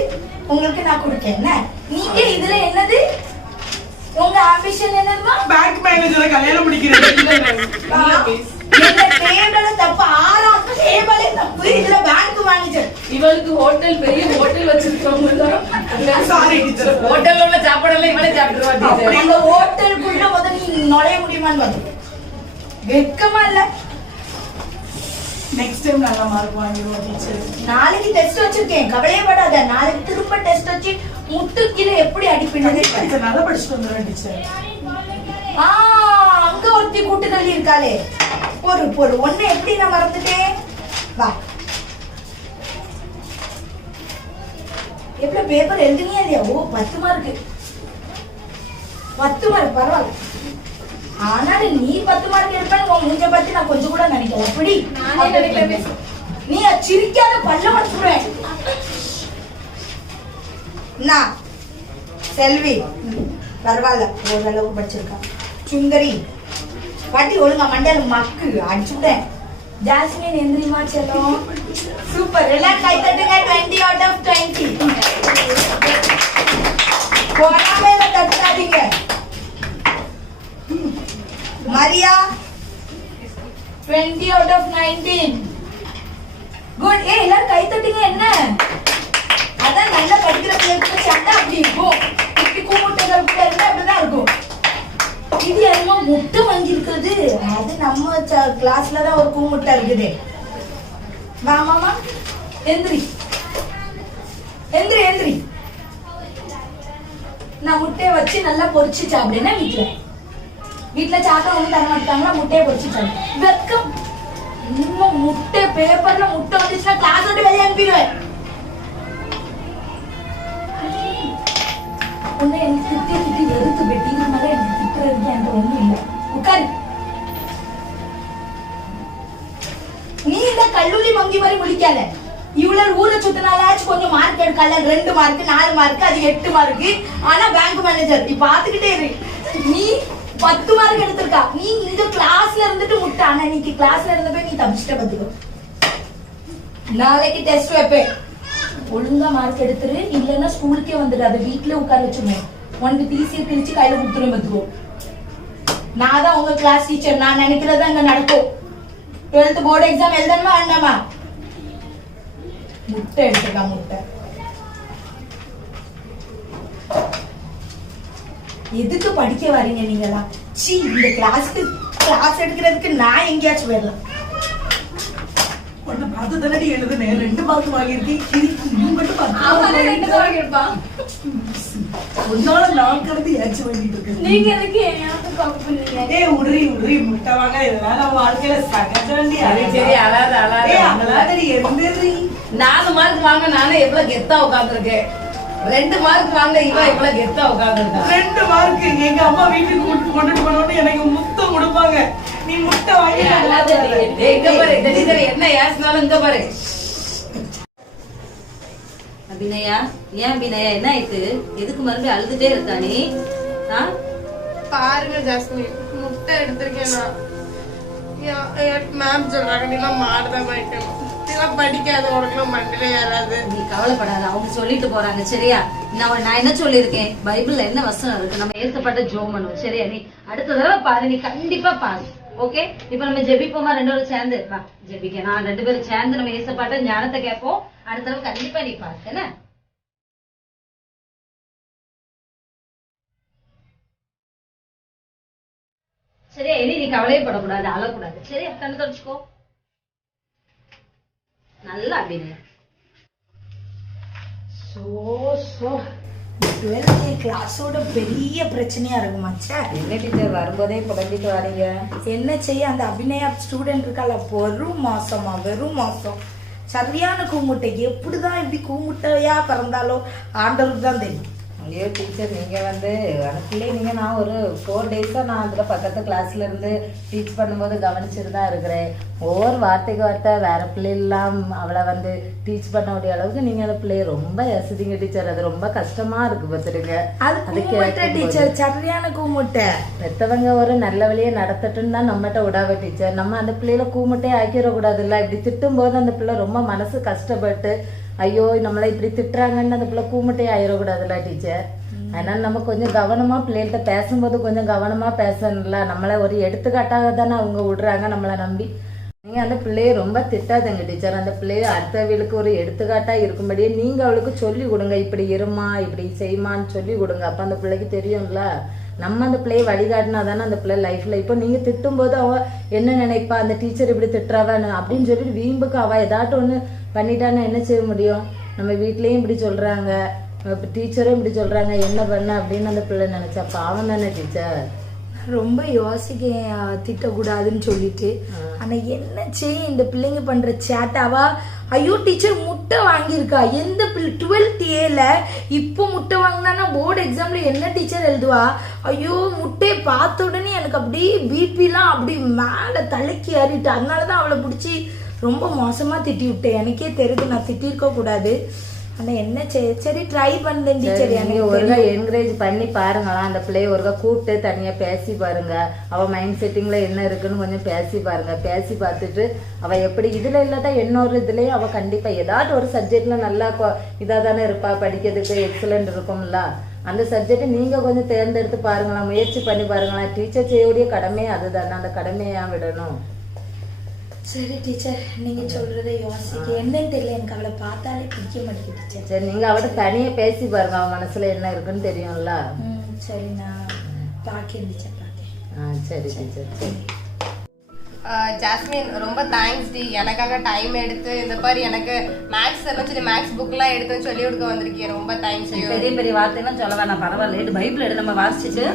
உங்களுக்கு நான் கொடுத்தேன். நீங்க இதுல என்னது உங்க ஆம்பிஷன் என்னதுமா? பேங்க் மேனேஜரை கல்யாணம் முடிக்கிறேன். என்ன டேபிள தப்பு, 6ஆம் டேபிளே தப்பு. இதுல பேங்க் மேனேஜர். இவளுக்கு ஹோட்டல், பெரிய ஹோட்டல் வச்சிருக்கவங்க. Sorry teacher. ஹோட்டல்ல உள்ள சாப்பாடெல்லாம் இவளே சாப்பிட்டுருவா டீச்சர். அந்த ஹோட்டலுக்குள்ள முதல்ல நீ நுழைய முடியுமான்னு பாத்து. வெக்கமா இல்ல? நெக்ஸ்ட் டைம் நல்ல மார்க் வாங்கிடுவோம் டீச்சர். நாளைக்கு டெஸ்ட் வச்சிருக்கேன், கவலையே படாத. நாளைக்கு திரும்ப டெஸ்ட் வச்சு முட்டு கீழே எப்படி அடிப்பினது. டீச்சர் நல்லா படிச்சுட்டு வந்துடுறேன் டீச்சர். அங்க ஒருத்தி கூட்டு தள்ளி இருக்காளே. பொறு ஒண்ணு எப்படி நான் மறந்துட்டேன். வா. எவ்வளவு பேப்பர் எழுதுனியா இல்லையா? ஓ 10 மார்க். 10 மார்க் பரவாயில்ல. ஆனாலும் நீ 10 மார்க் எடுப்பேன்னு உன் மூஞ்ச பத்தி நான் கொஞ்சம் கூட நினைக்கல. அப்படி நானே நினைக்கல. நீ சிரிக்காத பல்ல வச்சுடுவேன். நான் செல்வி பரவாயில்ல, ஓரளவுக்கு படிச்சிருக்கா. சுந்தரி பாட்டி ஒழுங்கா மண்டையில மக்கு அடிச்சுட்டேன். ஜாஸ்மின் எந்திரிமா செல்லும். சூப்பர், எல்லாம் கை தட்டுங்க. 20 out of 20. போனாமேல தட்டாதீங்க. Maria 20 out of 19. குட். எல்லாரும் கை தட்டுங்க. என்ன அதான் நல்லா படிக்கிற பிள்ளைங்களுக்கு சண்டை அப்படி இருக்கும். இப்படி கூமுட்டைகள் கூட இருந்தா அப்படிதான் இருக்கும். இது என்னமோ முட்டை வாங்கியிருக்குது. அது நம்ம கிளாஸ்ல தான் ஒரு கூமுட்டை இருக்குது. வாமாமா எந்திரி எந்திரி எந்திரி. நான் முட்டையை வச்சு நல்லா பொரிச்சு சாப்பிடுனா வீட்டுல சாப்பிட ஒண்ணு தர மாட்டாங்களா? முட்டையை பொரிச்சு சாப்பிடு. வெக்கம். இன்னும் முட்டை பேப்பர்ல முட்டை வந்துச்சுன்னா கிளாஸ் விட்டு வெளியே அனுப்பிடுவேன். உன்னை எனக்கு திட்டி வெறுத்து பெட்டி மேல எனக்கு திட்டுறதுக்கு எனக்கு ஒண்ணும் இல்லை. உட்காரு. நீ இந்த கல்லூரி மங்கி மாதிரி முடிக்காத. இவ்வளவு ஊரை சுத்தினாலாச்சும் கொஞ்சம் மார்க் எடுக்கல. 2 மார்க் 4 மார்க் அது 8 மார்க். ஆனா பேங்க் மேனேஜர் நீ பாத்துக்கிட்டே இரு. நீ 10 மார்க் எடுத்திருக்கா. நீ இந்த கிளாஸ்ல இருந்துட்டு முட்டை. ஆனா நீ கிளாஸ்ல இருந்தப்ப நீ தப்பிச்சிட்ட பாத்துக்கோ. நாளைக்கு டெஸ்ட் வைப்பேன். ஒழுங்கா மார்க் எடுத்துரு. இல்லன்னா ஸ்கூலுக்கே வந்துடு. அதை வீட்டுல உட்கார வச்சுருவேன். உனக்கு டிசியை பிரிச்சு கையில கொடுத்துருவேன் பாத்துக்கோ. நான் தான் உங்க கிளாஸ் டீச்சர். நான் நினைக்கிறதா இங்க நடக்கும். 12th போர்டு எக்ஸாம் எழுதணுமா வேண்டாமா? முட்டை எடுத்துக்கா. முட்டை எதுக்கு படிக்க வரீங்க நீங்களா? சி, இந்த கிளாஸ் எடுக்கிறதுக்கு நான் எங்கேயாச்சும் வரலாம். உன்னை பார்த்து தானடி எழுதுனேன். 2 மார்க் வாங்கியிருக்கேன். நீ மட்டும் 2 தான் வாங்கியிருப்பான். உன்னால நான் கடந்து ஏச்சு வாங்கிட்டு இருக்கேன். நீங்க எதுக்கு எனக்கு காப்பி பண்ணீங்க? உடுறி முட்டை வாங்க. இதெல்லாம் நம்ம வாழ்க்கையில சகஜம்டி. சரி அழாத அழாதடி. எந்திரி. 4 மார்க் வாங்க நானே எவ்வளவு கெத்தா உட்காந்துருக்கேன். 2 மார்க் வாங்க இவன் எவ்வளவு கெத்தா உட்காந்துருக்கா. 2 மார்க் எங்க அம்மா வீட்டுக்கு கொண்டுட்டு போனோன்னு எனக்கு முத்தம் கொடுப்பாங்க. நீ முட்டை வாங்கி எங்க பாரு டெலிவரி என்ன ஏசினாலும் இங்க பாரு. அபிநயா, ஏன் அபிநயா என்ன ஆயிட்டு? எதுக்கு மறுபடியும் அழுதுட்டே இருக்கா நீ? பாருங்க ஜாஸ்மின், முட்டை எடுத்திருக்கேன் நான். மேம் சொல்றாங்க நீ எல்லாம் மாடுதான் வைக்கணும். இதெல்லாம் படிக்காத உனக்கு மண்டில ஏறாது. நீ கவலைப்படாத, அவங்க சொல்லிட்டு போறாங்க சரியா? நான் என்ன சொல்லியிருக்கேன்? பைபிள்ல என்ன வசனம் இருக்கு? நம்ம ஏசப்பட்ட ஜெபம் பண்ணுவோம் சரியா? நீ அடுத்த தடவை பாரு, நீ கண்டிப்பா பாரு. ஓகே, இப்ப நம்ம ஜெபிப்போமா? 2 பேரும் சேர்ந்து ஜெபிக்க. நான் 2 பேரும் சேர்ந்து நம்ம ஏசப்பட்ட ஞானத்தை கேட்போம். அடுத்த தடவை கண்டிப்பா நீ பாரு என்ன? சரியா? இனி நீ கவலையப்படக்கூடாது, அழக்கூடாது சரியா? கண்ணு தொடச்சுக்கோ. நல்லா அப்படின்னு கிளாஸோட பெரிய பிரச்சனையா இருக்குமாச்சா? என்ன டீச்சர் வரும்போதே புடம்பிட்டு வரீங்க? என்ன செய்ய, அந்த அபிநயா ஸ்டூடெண்ட் இருக்கால, வெறும் மாசம் சரியான கூமுட்டை. எப்படிதான் இப்படி கூமுட்டையா பிறந்தாலோ ஆண்டவருக்கு தான் தெரியும். ஐயோ டீச்சர், நீங்க பிள்ளை நான் ஒரு 4 days நான் அதுல பக்கத்து கிளாஸ்ல இருந்து டீச் பண்ணும்போது கவனிச்சுட்டு தான் இருக்கிறேன். ஒவ்வொரு வார்த்தைக்கு வார்த்தை வேற பிள்ளைலாம் அவளை டீச் பண்ண முடிய அளவுக்கு நீங்க அந்த பிள்ளைய ரொம்ப யசிதிங்க டீச்சர். அது ரொம்ப கஷ்டமா இருக்கு பார்த்துருங்க. டீச்சர் சரியான கூமுட்டை. பெத்தவங்க ஒரு நல்ல வழியை நடத்தட்டுன்னு தான் நம்மகிட்ட விடாவ டீச்சர். நம்ம அந்த பிள்ளையில கூமுட்டையே ஆக்கிடக்கூடாதுல்ல. இப்படி திட்டும் போது அந்த பிள்ளை ரொம்ப மனசு கஷ்டப்பட்டு ஐயோ நம்மளை இப்படி திட்டுறாங்கன்னு அந்த பிள்ளை கூமுட்டையே ஆயிடக்கூடாதுல்ல டீச்சர். அதனால நம்ம கொஞ்சம் கவனமா பிள்ளைகிட்ட பேசும்போது கொஞ்சம் கவனமா பேசணும்ல. நம்மளை ஒரு எடுத்துக்காட்டாக தானே அவங்க விடுறாங்க நம்மளை நம்பி. நீங்க அந்த பிள்ளைய ரொம்ப திட்டாதங்க டீச்சர். அந்த பிள்ளைய அடுத்தவங்களுக்கு ஒரு எடுத்துக்காட்டா இருக்கும்படியே நீங்க அவளுக்கு சொல்லி கொடுங்க. இப்படி இருமா, இப்படி செய்யுமான்னு சொல்லி கொடுங்க. அப்ப அந்த பிள்ளைக்கு தெரியும்ல. நம்ம அந்த பிள்ளையை வழிகாட்டினா தானே அந்த பிள்ளை லைஃப்ல. இப்போ நீங்க திட்டும் போது அவ என்ன நினைப்பா, அந்த டீச்சர் இப்படி திட்டுறாவான்னு அப்படின்னு சொல்லிட்டு வீம்புக்கு அவ ஏதாட்டும் ஒண்ணு பண்ணிட்டான்னு என்ன செய்ய முடியும்? நம்ம வீட்லயும் இப்படி சொல்றாங்க, டீச்சரும் இப்படி சொல்றாங்க, என்ன பண்ண அப்படின்னு அந்த பிள்ளை நினைச்சா பாவம் தானே டீச்சர். ரொம்ப யோசிக்க திட்டக்கூடாதுன்னு சொல்லிட்டு. ஆனா என்ன செய்ய, இந்த பிள்ளைங்க பண்ற சேட்டாவா. ஐயோ டீச்சர் முட்டை வாங்கியிருக்கா. எந்த பிள்ளை 12th Aல இப்போ முட்டை வாங்கினா போர்டு எக்ஸாம்ல என்ன டீச்சர் எழுதுவா, ஐயோ முட்டையை பார்த்த உடனே எனக்கு அப்படியே பிபிலாம் அப்படி மேலே தலைக்கு ஏறிட்டு, அதனால தான் அவளை பிடிச்சி ரொம்ப மோசமாக திட்டி விட்டேன். எனக்கே தெரியுது நான் திட்டிருக்க கூடாது, ஆனால் என்ன சரி ட்ரை பண்ணேன் டீச்சர். நீங்கள் ஒருக்கா என்கரேஜ் பண்ணி பாருங்களா, அந்த பிள்ளைய ஒருக்கா கூப்பிட்டு தனியாக பேசி பாருங்க, அவள் மைண்ட் செட்டிங்கில் என்ன இருக்குன்னு கொஞ்சம் பேசி பாருங்க. பேசி பார்த்துட்டு அவள் எப்படி இதில் இல்லாட்டா இன்னொரு இதுலேயும் அவள் கண்டிப்பாக ஏதாச்சும் ஒரு சப்ஜெக்டில் நல்லா இதாக தானே இருப்பா, படிக்கிறதுக்கு எக்ஸலண்ட் இருக்கும்ல. அந்த சப்ஜெக்டை நீங்கள் கொஞ்சம் தேர்ந்தெடுத்து பாருங்களா, முயற்சி பண்ணி பாருங்களா. டீச்சர் செய்யக்கூடிய கடமை அதுதானே, அந்த கடமையை விடணும். சரி டீச்சர், நீங்க சொல்றதை யோசிக்க என்னன்னு தெரியல, எனக்கு அவளை பார்த்தாலே பிடிக்க மாட்டேங்குது டீச்சர். சரி, நீங்க அவட்ட தனியா பேசி பாருங்க, அவன் மனசுல என்ன இருக்குன்னு தெரியும்ல. சரி, நான் பாக்கேன் டீச்சர், பாக்கேன். சரி டீச்சர். சரி ஜாஸ்மின், ரொம்ப தேங்க்ஸ் டி, எனக்காக டைம் எடுத்து இந்த மாதிரி எனக்கு மேக்ஸ் சொல்லி மேக்ஸ் புக்லாம் எடுத்து சொல்லி கொடுக்க வந்திருக்கேன். ரொம்ப தேங்க்ஸ். பெரிய பெரிய வார்த்தைலாம் சொல்ல வேணாம், பரவாயில்ல. பைபிள் எடுத்து நம்ம வாசிச்சுட்டு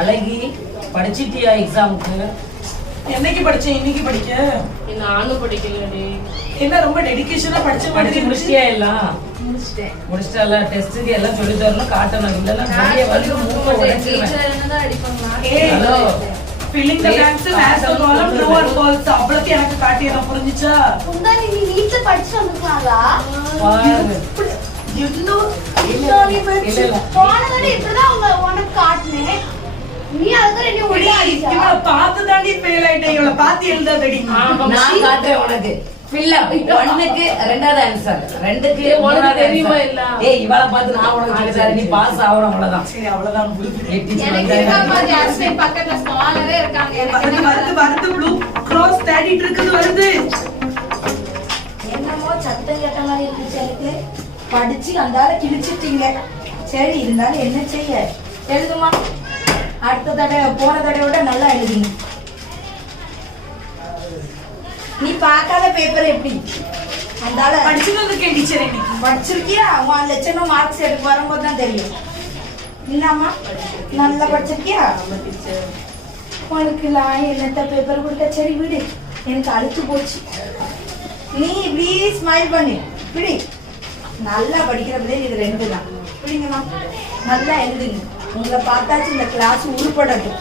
அழகி, படிச்சிட்டியா எக்ஸாமுக்கு? என்னைக்கு படிச்சேன், இன்னைக்கு படிக்க? நானும் படிக்கலடி. என்ன ரொம்ப டெடிகேஷனா படிச்சு முடிச்சிட்டியா? எல்லாம் முடிச்சிட்டல. டெஸ்ட்டுக்கு எல்லாம் சொல்லி தரணும், காட்டணும். இல்லன்னா வெளிய வந்து மூக்க உடைச்சிடுவேன். Hello, filling the blanks, answer column, true or false. அவ்வளவு எனக்கு காட்டியதா, புரிஞ்சுச்சா? முந்தானி நீ நீட்ல படிச்சு வந்திருக்காங்களா? போனதோட இப்பதான் உனக்கு காட்டினேன். நீ அதுக்கு ரெண்டு ஒரே ஆயிடுச்சா? இவளை பார்த்து தாண்டி ஃபெயில் ஆயிட்டேன். இவளை பார்த்து எழுதாதடி. நான் காட்டுறேன் உனக்கு. ஒண்ணுக்கு ரெண்டாவது ஆன்சர், ரெண்டுக்கு உனக்கு தெரியுமா இல்ல? ஏய், இவளை பார்த்து நான் உனக்கு சொல்லித்தரேன், நீ பாஸ் ஆகணும், அவ்வளவுதான். சரி, அவ்வளவுதான். எனக்கு இருக்காமா ஜாஸ்மின் பக்கத்துல ஸ்காலரே இருக்காங்க. வருது ப்ளூ கிராஸ் தேடிட்டு இருக்குது, வருது. என்னமோ சத்தம் கேட்ட மாதிரி இருந்துச்சு எனக்கு. படிச்சு அந்தால கிழிச்சிட்டீங்க. சரி, இருந்தாலும் என்ன செய்ய, எழுதுமா. அடுத்த தடவை போன தடவையோட நல்லா எழுதுங்க. நீ பார்க்காத பேப்பர் எப்படி அந்தால படிச்சுட்டு வந்திருக்கேன் டீச்சர். இன்னைக்கு படிச்சிருக்கியா? உன் லட்சணம் மார்க்ஸ் எடுக்க வரும்போது தான் தெரியும். இல்லாமா நல்லா படிச்சிருக்கியா? உனக்கு என்னத்த பேப்பர் கொடுக்க. சரி விடு, எனக்கு அழுத்து போச்சு. நீ இப்படி ஸ்மைல் பண்ணு, விடு. நல்லா படிக்கிற பிள்ளை இது ரெண்டு தான். பிடிங்கம்மா, நல்லா எழுதுங்க. உங்களை பார்த்தாச்சு இந்த கிளாஸ் உருப்படட்டும்.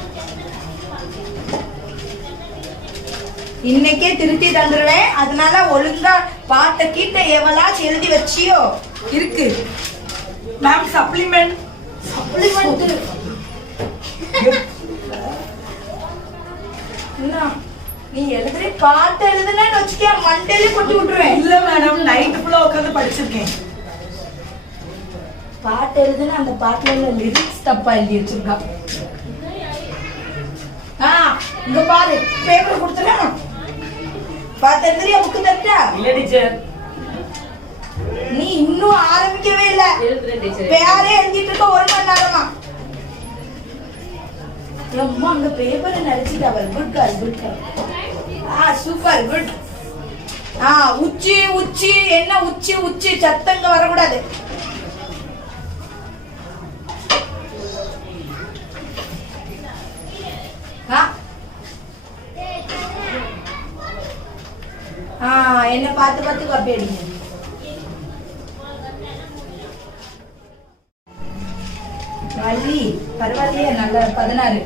இன்னைக்கே திருத்தி தந்துருவேன். அதனால ஒழுங்கா பாட்ட கீட்ட எவளாச்சும் எழுதி வச்சியோ இருக்கு. மேம், சப்ளிமெண்ட் நீ எழுதுற பாட்டு எழுதுனேன்னு வச்சுக்க, மண்டையில கொட்டி விட்டுருவேன். இல்ல மேடம், நைட் ஃபுல்லா உட்கார்ந்து படிச்சிருக்கேன். பாட்டு எழுதுனா அந்த பாட்டுல உள்ள லிரிக்ஸ் தப்பா எழுதி வச்சிருக்கா. இங்க பாரு, பேப்பர் கொடுத்துறேன். பாத்து எழுதுறியா? புக்கு தட்டா? இல்ல டீச்சர். நீ இன்னும் ஆரம்பிக்கவே இல்ல. பேரே எழுதிட்டு இருக்க 1 மணி நேரமா. அம்மா, அங்க பேப்பரை நடிச்சிட்டு அவர். Good girl, good girl. Super, good. உச்சி உச்சி என்ன உச்சி உச்சி, சத்தங்க வரக்கூடாது. என்ன பார்த்து பார்த்து காப்பி அடிங்க. வள்ளி, பரவாயில்லையே, நல்ல 16.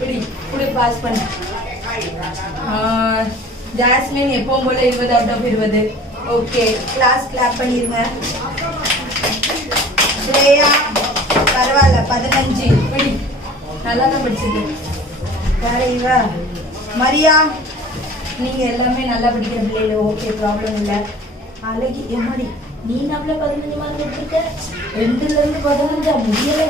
இப்படி பாஸ் பண்ண. ஜாஸ்மின் எப்பவும் போல 20 out of 20. Okay, class clap பண்ணிருங்க. ஸ்ரேயா பரவாயில்ல 15. பிடி, நல்லா தான் படிச்சது. வேற இவ மரியா, நீங்க எல்லாமே நல்லா படிக்கிற பிள்ளைல, ஓகே ப்ராப்ளம் இல்லை. அழகி எம்மாடி, நீ நம்மள 15 மார்க் எடுத்துருக்க. 2ல இருந்து 15 முடியவே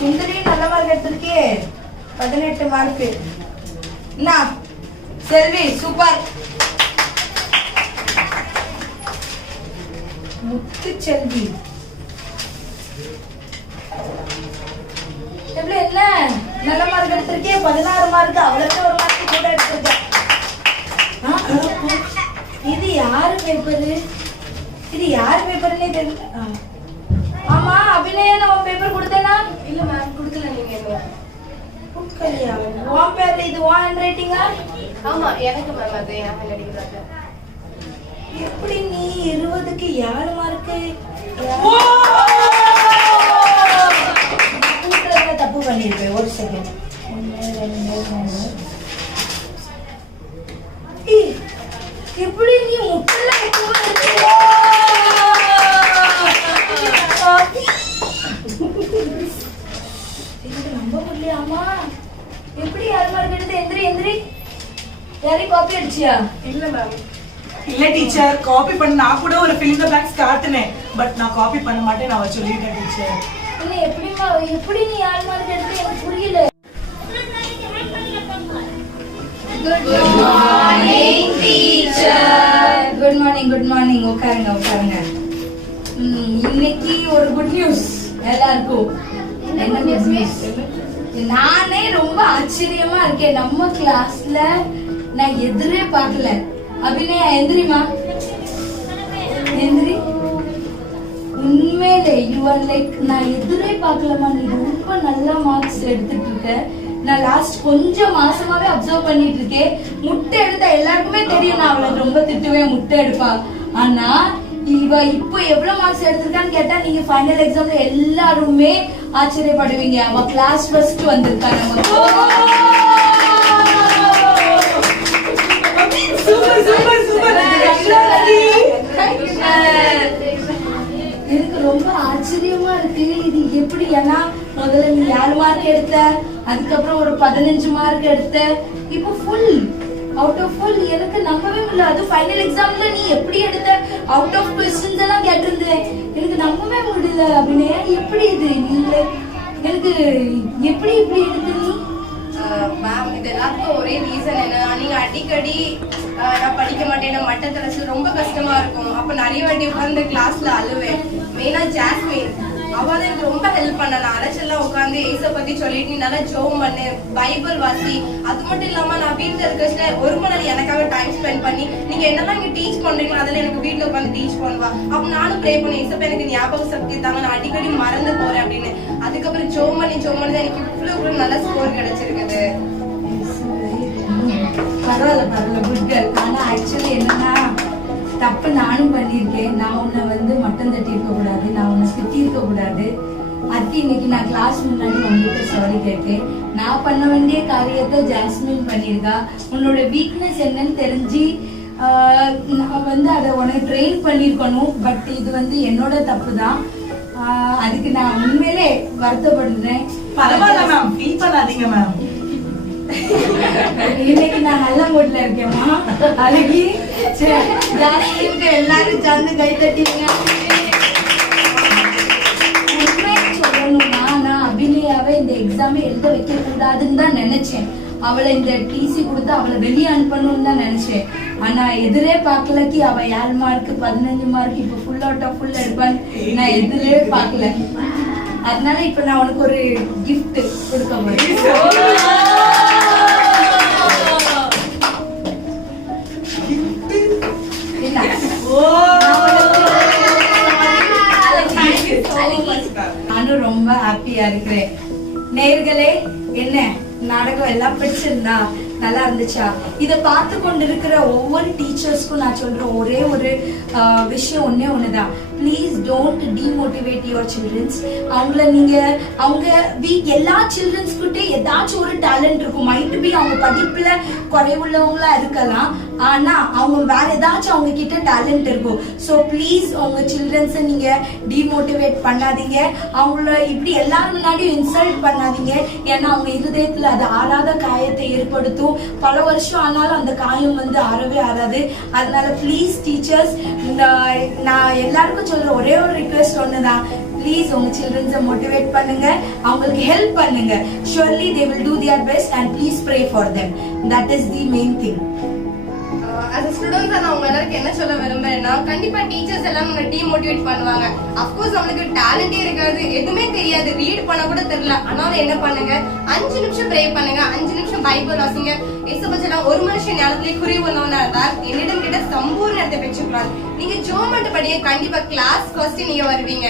சுந்தரி நல்ல மார்க் எடுத்திருக்கே, 18 மார்க். என்ன செல்வி சூப்பர். முத்து செல்வி எப்படி என்ன நல்ல மார்க் எடுத்திருக்கே, 16 மார்க். அவ்வளவு ஒரு மார்க் கூட எடுத்திருக்க. இது யாரு பேப்பரு? இது யாரு பேப்பர்னே தெரியல. ஆமா, அபிநயா நான் பேப்பர் கொடுத்தேனா? இல்ல மேம் கொடுக்கல. நீங்க என்ன கொடுக்கலையா? உன் பேர் இது உன் ஹேண்ட் ரைட்டிங்கா? ஆமா எனக்கு மேம் அது என் ஹேண்ட் ரைட்டிங் தான். எப்படி நீ 20க்கு 7 மார்க்கு? தப்பு பண்ணிருப்பேன். ஒரு செகண்ட். 1 2 3. எப்படி நீ முட்டல நம்ப முடியலையாமா? எப்படி 7 மார்க் எடுத்து? எந்திரி எந்திரி. யாரையும் காப்பி அடிச்சியா? இல்ல மேம். இல்ல டீச்சர், காப்பி பண்ண நான் கூட ஒரு fill in the blanks காட்டுனேன். பட் நான் காப்பி பண்ண மாட்டேன், நான் சொல்லிட்டேன் டீச்சர். இல்ல எப்படிமா, எப்படி நீ 7 மார்க் எடுத்து? எனக்கு புரியல. Good morning teacher. Good morning, good morning. உட்காருங்க உட்காருங்க. இன்னைக்கு ஒரு குட் நியூஸ் எல்லாருக்கும். என்ன குட் நியூஸ்? நானே ரொம்ப ஆச்சரியமா இருக்கேன். நம்ம கிளாஸ்ல நான் எதிரே பார்க்கல. அபிநயா எந்திரிமா, எந்திரி. உண்மையிலே யூ ஆர் லைக், நான் எதிரே பார்க்கலமா. நீ ரொம்ப நல்ல மார்க்ஸ் எடுத்துட்டு இருக்க. நான் லாஸ்ட் கொஞ்சம் மாசமாவே அப்சர்வ் பண்ணிட்டு இருக்கேன். முட்டை எடுத்தா எல்லாருக்குமே தெரியும் நான் அவளை ரொம்ப திட்டுவேன், முட்டை எடுப்பா. ஆனா இவ இப்போ எவ்வளவு மார்க்ஸ் எடுத்திருக்கான்னு கேட்டா நீங்க ஃபைனல் எக்ஸாம்ல எல்லாருமே ஆச்சரியப்படுவீங்க. அவ கிளாஸ் ஃபர்ஸ்ட் வந்திருக்கா. எனக்கு ரொம்ப ஆச்சரியமா இருக்கு இது எப்படி. ஏன்னா முதல்ல நீ 7 மார்க் எடுத்த, அதுக்கப்புறம் ஒரு 15 மார்க் எடுத்த, இப்போ ஃபுல் அவுட் ஆஃப் ஃபுல். எனக்கு நம்பவே முடியல. அது ஃபைனல் எக்ஸாம்ல நீ எப்படி எடுத்த? அவுட் ஆஃப் क्वेश्चंस எல்லாம் கேட்டிருந்தேன். எனக்கு நம்பவே முடியல. அபிநயா எப்படி இது? நீங்க எனக்கு எப்படி இப்படி எடுத்து நீ? மேம் இது எல்லாத்துக்கும் ஒரே ரீசன் என்ன, நீங்க அடிக்கடி நான் படிக்க மாட்டேன், நான் மட்டத்துல ரொம்ப கஷ்டமா இருக்கும். அப்ப நிறைய வாட்டி உட்கார்ந்து கிளாஸ்ல அழுவேன். மெயினா ஜாஸ்மின், அவ எனக்கு ரொம்ப ஹெல்ப் பண்ண. நான் அலைச்செல்லாம் உட்காந்து ஏச பத்தி சொல்லிட்டு நீ நல்லா ஜோம் பண்ணு, பைபிள் வாசி. அது மட்டும் இல்லாம நான் வீட்டுல இருக்க 1 மணி நேரம் எனக்காக டைம் ஸ்பெண்ட் பண்ணி நீங்க என்னெல்லாம் இங்க டீச் பண்றீங்களோ அதெல்லாம் எனக்கு வீட்டுல உட்காந்து டீச் பண்ணுவா. அப்ப நானும் ப்ரே பண்ணேன், ஏசப்ப எனக்கு ஞாபக சக்தி தாங்க, நான் அடிக்கடி மறந்து போறேன் அப்படின்னு. அதுக்கப்புறம் ஜோம் பண்ணி தான் எனக்கு இவ்வளவு நல்ல ஸ்கோர் கிடைச்சிருக்குது. பரவாயில்ல பரவாயில்ல, குட் கேர்ள். ஆனா ஆக்சுவலி என்னன்னா தப்பு நானும் பண்ணியிருக்கேன். நான் உன்னை வந்து மட்டம் தட்டி இருக்க கூடாது, நான் உன்னை திட்டி இருக்க கூடாது. அதுக்கு இன்னைக்கு நான் கிளாஸ் முன்னாடி உங்ககிட்ட சாரி கேட்டேன். நான் பண்ண வேண்டிய காரியத்தை ஜாஸ்மின் பண்ணியிருக்கா. உன்னோட வீக்னஸ் என்னன்னு தெரிஞ்சு நான் வந்து அதை உனக்கு ட்ரெயின் பண்ணியிருக்கணும். பட் இது வந்து என்னோட தப்பு தான். அதுக்கு நான் உண்மையிலே வருத்தப்படுறேன். பரவாயில்ல மேம், ஃபீல் பண்ணாதீங்க மேம். இன்னைக்கு நான் நல்ல மூட்ல இருக்கேன்மா. அழகி ஜாஸ்மினுக்கு எல்லாரும் சேர்ந்து கை தட்டிங்க. உண்மையை சொல்லணும்னா நான் அபிநயாவை இந்த எக்ஸாமை எழுத வைக்க கூடாதுன்னு தான் நினைச்சேன். அவளை இந்த டிசி கொடுத்து அவளை வெளியே அனுப்பணும்னு தான் நினைச்சேன். ஆனா எதிரே பார்க்கலக்கு அவ 7 மார்க் 15 மார்க் இப்ப ஃபுல் அவுட் ஆஃப் ஃபுல் எடுப்பான்னு நான் எதிரே பார்க்கல. அதனால இப்ப நான் உனக்கு ஒரு கிஃப்ட் கொடுக்க போறேன். நானும் ரொம்ப ஹாப்பியா இருக்கிறேன். நேயர்களே, என்ன நாடகம் எல்லாம் பிடிச்சிருந்தா, நல்லா இருந்துச்சா? இதை பார்த்து கொண்டு இருக்கிற ஒவ்வொரு டீச்சர்ஸ்க்கும் நான் சொல்றேன் ஒரே ஒரு விஷயம் ஒன்னே ஒண்ணுதான். Please don't demotivate your children's. அவங்கள நீங்க அவங்க எல்லா சில்ட்ரன்ஸ்கிட்டே ஏதாச்சும் ஒரு டேலண்ட் இருக்கும். மைட் பி அவங்க படிப்புல குறைவுள்ளவங்களா இருக்கலாம், ஆனா அவங்க வேற ஏதாச்சும் அவங்க கிட்ட டேலண்ட் இருக்கும். ஸோ ப்ளீஸ் உங்க சில்ட்ரன்ஸை நீங்க டிமோட்டிவேட் பண்ணாதீங்க. அவங்கள இப்படி எல்லாரும் முன்னாடியும் இன்சல்ட் பண்ணாதீங்க. ஏன்னா அவங்க இருதயத்துல அது ஆறாத காயத்தை ஏற்படுத்தும். பல வருஷம் ஆனாலும் அந்த காயம் வந்து ஆறவே ஆறாது. அதனால ப்ளீஸ் டீச்சர்ஸ், நான் எல்லாருக்கும் சொல்ற ஒரே ஒரு ரிக்வெஸ்ட் ஒண்ணுதான், ப்ளீஸ் உங்க சில்ட்ரன்ஸை மோட்டிவேட் பண்ணுங்க, அவங்களுக்கு ஹெல்ப் பண்ணுங்க. Surely they will do their best and please pray for them. That is the main thing. as a students நான் உங்க எல்லாருக்கும் என்ன சொல்ல விரும்புறேன்னா, கண்டிப்பா டீச்சர்ஸ் எல்லாம் நம்மள டிமோட்டிவேட் பண்ணுவாங்க. அஃப்கோர்ஸ் நம்மளுக்கு டேலண்டே இருக்காது, எதுவுமே தெரியாது, ரீட் பண்ண கூட தெரியல. ஆனாலும் என்ன பண்ணுங்க, 5 நிமிஷம் ப்ரே பண்ணுங்க, 5 நிமிஷம் பைபிள் வாசிங்க. ஏசபச்சலாம் ஒரு மனுஷன் ஞானத்திலே குறிவுள்ளவனா இருந்தால் என்னிடம் கிட்ட சம்பூர்ண இடத்தை பெற்றுக்கலாம். நீங்க ஜோமெண்ட் படிய கண்டிப்பா கிளாஸ் ஃபர்ஸ்ட் நீங்க வருவீங்க.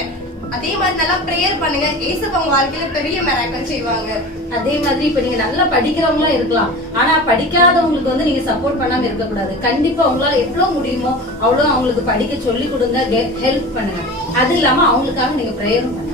அதே மாதிரி நல்லா ப்ரேயர் பண்ணுங்க, ஏசப்பா உங்க வாழ்க்கையில பெரிய மிராக்கிள் செய்வாங்க. அதே மாதிரி இப்ப நீங்க நல்லா படிக்கிறவங்களா இருக்கலாம், ஆனா படிக்காதவங்களுக்கு வந்து நீங்க சப்போர்ட் பண்ணாம இருக்க கூடாது. கண்டிப்பா உங்களால எவ்வளவு முடியுமோ அவ்வளவு அவங்களுக்கு படிக்க சொல்லி கொடுங்க, ஹெல்ப் பண்ணுங்க. அது இல்லாம அவங்களுக்காக நீங்க ப்ரேயரும் பண்ணுங்க.